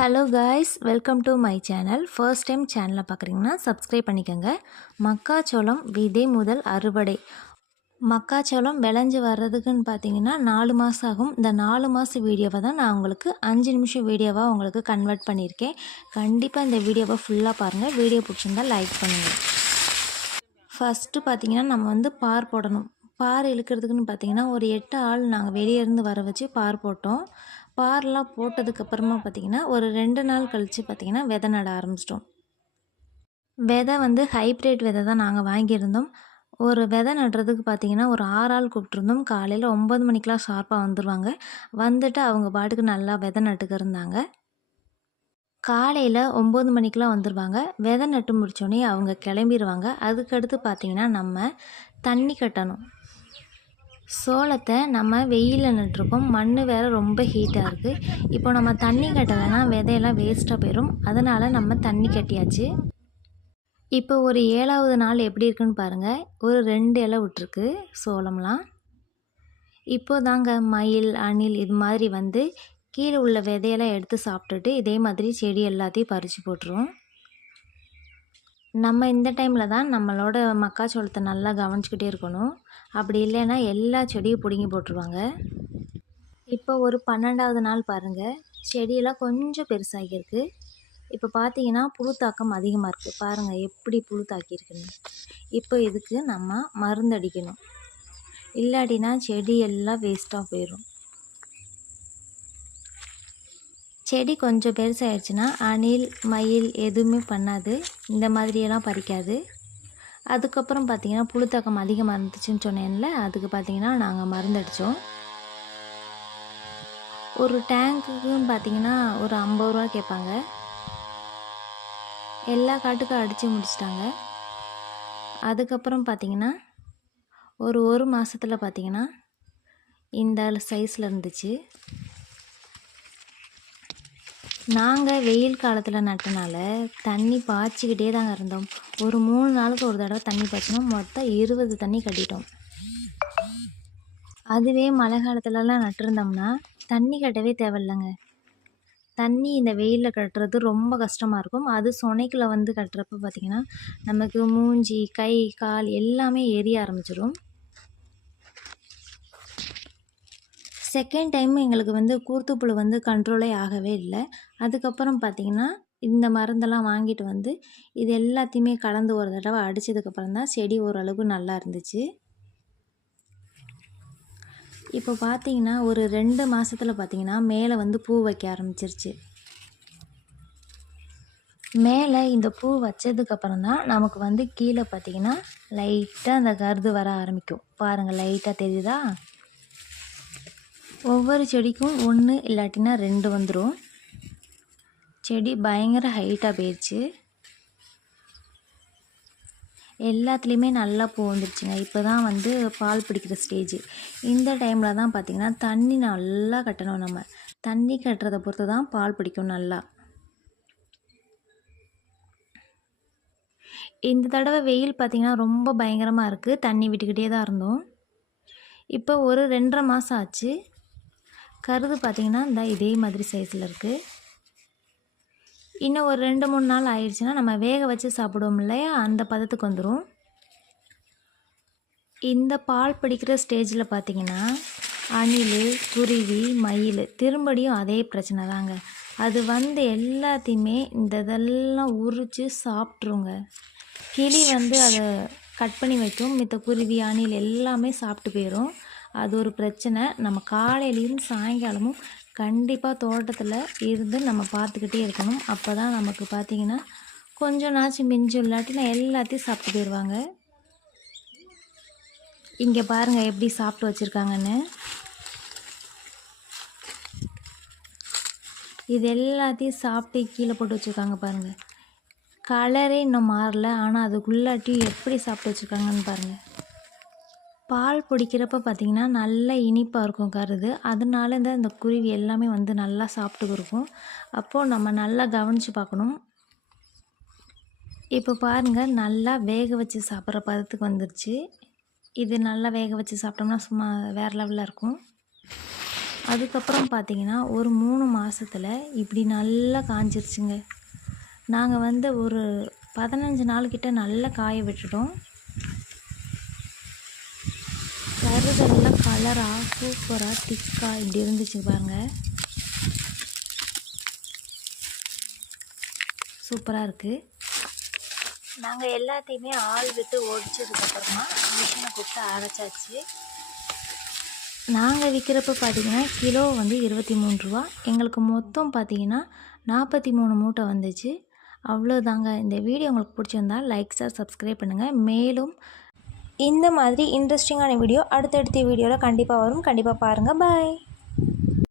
Hello guys welcome to my channel first time சேனலை பார்க்குறீங்கன்னா subscribe பண்ணிக்கோங்க. மக்காச்சோளம் விதை முதல் அறுவடை. மக்காச்சோளம் விளைஞ்சு வர்றதுக்குன்னு பார்த்தீங்கன்னா நாலு மாதம் ஆகும். இந்த நாலு மாதம் வீடியோவை தான் நான் உங்களுக்கு அஞ்சு நிமிஷம் வீடியோவாக உங்களுக்கு கன்வெர்ட் பண்ணியிருக்கேன். கண்டிப்பாக இந்த வீடியோவை ஃபுல்லாக பாருங்கள் வீடியோ பிடிச்சிருந்தா லைக் பண்ணுங்கள் ஃபஸ்ட்டு பார்த்தீங்கன்னா நம்ம வந்து பார் போடணும். பார் இழுக்கிறதுக்குன்னு பார்த்தீங்கன்னா ஒரு எட்டு ஆள் நாங்கள் வெளியே இருந்து வர வச்சு பார் போட்டோம். பார்லாம் போட்டதுக்கப்புறமா பார்த்தீங்கன்னா ஒரு ரெண்டு நாள் கழித்து பார்த்தீங்கன்னா விதை நட ஆரம்பிச்சிட்டோம். விதை வந்து ஹைப்ரிட் விதை தான் நாங்கள் வாங்கியிருந்தோம். ஒரு விதை நடுறதுக்கு பார்த்தீங்கன்னா ஒரு ஆறு ஆள் கூப்பிட்ருந்தோம் காலையில் ஒம்பது மணிக்கெலாம் ஷார்ப்பாக வந்துடுவாங்க வந்துட்டு அவங்க பாட்டுக்கு நல்லா விதை நட்டுக்க இருந்தாங்க. காலையில் ஒம்பது மணிக்கெலாம் வந்துடுவாங்க விதை நட்டு முடித்தோடனே அவங்க கிளம்பிடுவாங்க அதுக்கடுத்து பார்த்திங்கன்னா நம்ம தண்ணி கட்டணும். சோளத்தை நம்ம வெயிலில் நட்டிருக்கோம். மண் வேறு ரொம்ப ஹீட்டாக இருக்குது இப்போ நம்ம தண்ணி கட்டலைன்னா விதையெல்லாம் வேஸ்ட்டாக போயிடும் அதனால் நம்ம தண்ணி கட்டியாச்சு. இப்போ ஒரு ஏழாவது நாள் எப்படி இருக்குன்னு பாருங்கள் ஒரு ரெண்டு இலை விட்டுருக்கு சோளம்லாம். இப்போ தாங்க மயில் அணில் இது மாதிரி வந்து கீழே உள்ள விதையெல்லாம் எடுத்து சாப்பிட்டுட்டு இதே மாதிரி செடி எல்லாத்தையும் பறித்து போட்டுருவோம். நம்ம இந்த டைமில் தான் நம்மளோட மக்காச்சோளத்தை நல்லா கவனிச்சிக்கிட்டே இருக்கணும். அப்படி இல்லைன்னா எல்லா செடியும் பிடுங்கி போட்டுருவாங்க. இப்போ ஒரு பன்னெண்டாவது நாள் பாருங்கள் செடியெல்லாம் கொஞ்சம் பெருசாகியிருக்கு. இப்போ பார்த்தீங்கன்னா புழு தாக்கம் அதிகமாக இருக்குது பாருங்கள் எப்படி புழு தாக்கியிருக்குன்னு இப்போ இதுக்கு நம்ம மருந்து அடிக்கணும் இல்லாட்டினா செடி எல்லாம் வேஸ்ட்டாக போயிடும் செடி கொஞ்சம் பெருசாகிடுச்சுன்னா அணில் மயில் எதுவுமே பண்ணாது. இந்த மாதிரியெல்லாம் பறிக்காது. அதுக்கப்புறம் பார்த்திங்கன்னா புழுத்தக்கம் அதிகமாக இருந்துச்சுன்னு சொன்னேன்ல அதுக்கு பார்த்திங்கன்னா நாங்கள் மருந்தடித்தோம் ஒரு டேங்க்குன்னு பார்த்திங்கன்னா ஒரு ஐம்பது ரூபா கேட்பாங்க. எல்லா காட்டுக்கும் அடித்து முடிச்சிட்டாங்க. அதுக்கப்புறம் பார்த்திங்கன்னா ஒரு ஒரு மாதத்தில் பார்த்திங்கன்னா இந்த சைஸில் இருந்துச்சு. நாங்கள் வெயில் காலத்தில் நட்டனால தண்ணி பாய்ச்சிக்கிட்டே தாங்க இருந்தோம். ஒரு மூணு நாளுக்கு ஒரு தடவை தண்ணி பாய்ச்சினோம். மொத்தம் இருபது தண்ணி கட்டிட்டோம். அதுவே மழை காலத்துலலாம் நட்டிருந்தோம்னா தண்ணி கட்டவே தேவையில்லைங்க. தண்ணி இந்த வெயிலில் கட்டுறது ரொம்ப கஷ்டமாக இருக்கும். அது சொனைக்குள்ள வந்து கட்டுறப்ப பார்த்திங்கன்னா நமக்கு மூஞ்சி கை கால் எல்லாமே எரிய ஆரம்பிச்சிடும் செகண்ட் டைம் எங்களுக்கு வந்து கூர்த்துப்புழு வந்து கண்ட்ரோலே ஆகவே இல்லை. அதுக்கப்புறம் பார்த்திங்கன்னா இந்த மருந்தெல்லாம் வாங்கிட்டு வந்து இது எல்லாத்தையுமே கலந்து ஒரு தடவை அடித்ததுக்கப்புறம் தான் செடி ஓரளவுக்கு நல்லா இருந்துச்சு. இப்போ பார்த்தீங்கன்னா ஒரு ரெண்டு மாதத்தில் பார்த்தீங்கன்னா மேலே வந்து பூ வைக்க ஆரம்பிச்சிருச்சு. மேலே இந்த பூ வச்சதுக்கப்புறம் தான் நமக்கு வந்து கீழே பார்த்தீங்கன்னா லைட்டாக அந்த கருது வர ஆரம்பிக்கும். பாருங்கள் லைட்டாக தெரியுதா? ஒவ்வொரு செடிக்கும் ஒன்று இல்லாட்டினா ரெண்டு வந்துடும் செடி பயங்கர ஹைட்டாக போயிடுச்சு எல்லாத்துலேயுமே நல்லா பூ வந்துருச்சுங்க. இப்போ தான் வந்து பால் பிடிக்கிற ஸ்டேஜ் இந்த டைமில் தான் பார்த்திங்கன்னா தண்ணி நல்லா கட்டணும் நம்ம. தண்ணி கட்டுறதை பொறுத்து தான் பால் பிடிக்கும் நல்லா. இந்த தடவை வெயில் பார்த்திங்கன்னா ரொம்ப பயங்கரமாக இருக்குது தண்ணி விட்டுக்கிட்டே தான் இருந்தோம். இப்போ ஒரு ரெண்டரை மாதம் ஆச்சு. கருது பார்த்திங்கன்னா இந்த இதே மாதிரி சைஸில் இருக்குது இன்னும் ஒரு ரெண்டு மூணு நாள் ஆயிடுச்சுன்னா நம்ம வேக வச்சு சாப்பிடுவோம் இல்லையா? அந்த பதத்துக்கு வந்துடும் இந்த பால் பிடிக்கிற ஸ்டேஜில் பார்த்திங்கன்னா அணில் குருவி மயில் திரும்படியும் அதே பிரச்சனை தாங்க. அது வந்து எல்லாத்தையுமே இந்த இதெல்லாம் உரித்து சாப்பிட்ருங்க கிளி வந்து அதை கட் பண்ணி வைக்கும். மித்த குருவி அணில் எல்லாமே சாப்பிட்டு போயிடும் அது ஒரு பிரச்சனை. நம்ம காலையிலையும் சாயங்காலமும் கண்டிப்பாக தோட்டத்தில் இருந்து நம்ம பார்த்துக்கிட்டே இருக்கணும். அப்போ தான் நமக்கு பார்த்திங்கன்னா கொஞ்சம் நாச்சு மிஞ்சு இல்லாட்டி நான் எல்லாத்தையும் சாப்பிட்டு போயிடுவாங்க இங்கே பாருங்கள் எப்படி சாப்பிட்டு வச்சுருக்காங்கன்னு. இது எல்லாத்தையும் சாப்பிட்டு கீழே போட்டு வச்சுருக்காங்க பாருங்கள் கலரே இன்னும் மாறல. ஆனால் அதுக்குள்ளாட்டியும் எப்படி சாப்பிட்டு வச்சுருக்காங்கன்னு பாருங்கள் பால் பிடிக்கிறப்ப பார்த்திங்கன்னா நல்ல இனிப்பாக இருக்கும் கருது. அதனால இந்த இந்த குருவி எல்லாமே வந்து நல்லா சாப்பிட்டு இருக்கும் அப்போது நம்ம நல்லா கவனித்து பார்க்கணும். இப்போ பாருங்கள் நல்லா வேக வச்சு சாப்பிட்ற பதத்துக்கு வந்துருச்சு. இது நல்லா வேக வச்சு சாப்பிட்டோம்னா சும்மா வேறு லெவலில் இருக்கும். அதுக்கப்புறம் பார்த்திங்கன்னா ஒரு மூணு மாதத்தில் இப்படி நல்லா காஞ்சிருச்சுங்க. நாங்கள் வந்து ஒரு பதினஞ்சு நாள்கிட்ட நல்லா காய விட்டுட்டோம். கலராக சூப்பராக திக்காக இப்படி இருந்துச்சு பாருங்க. சூப்பராக இருக்குது நாங்கள் எல்லாத்தையுமே ஆள் விட்டு ஒடிச்சதுக்கப்புறமா மிஷினை கொடுத்து அரைச்சாச்சு. நாங்கள் விற்கிறப்ப பார்த்தீங்கன்னா கிலோ வந்து இருபத்தி மூணு ரூபா. எங்களுக்கு மொத்தம் பார்த்தீங்கன்னா நாற்பத்தி மூணு மூட்டை வந்துச்சு. அவ்வளோதாங்க இந்த வீடியோ உங்களுக்கு பிடிச்சிருந்தா லைக்ஸாக சப்ஸ்கிரைப் பண்ணுங்கள் மேலும் இந்த மாதிரி இன்ட்ரெஸ்டிங்கான வீடியோ அடுத்தடுத்த வீடியோவில் கண்டிப்பாக வரும். கண்டிப்பாக பாருங்கள் பாய்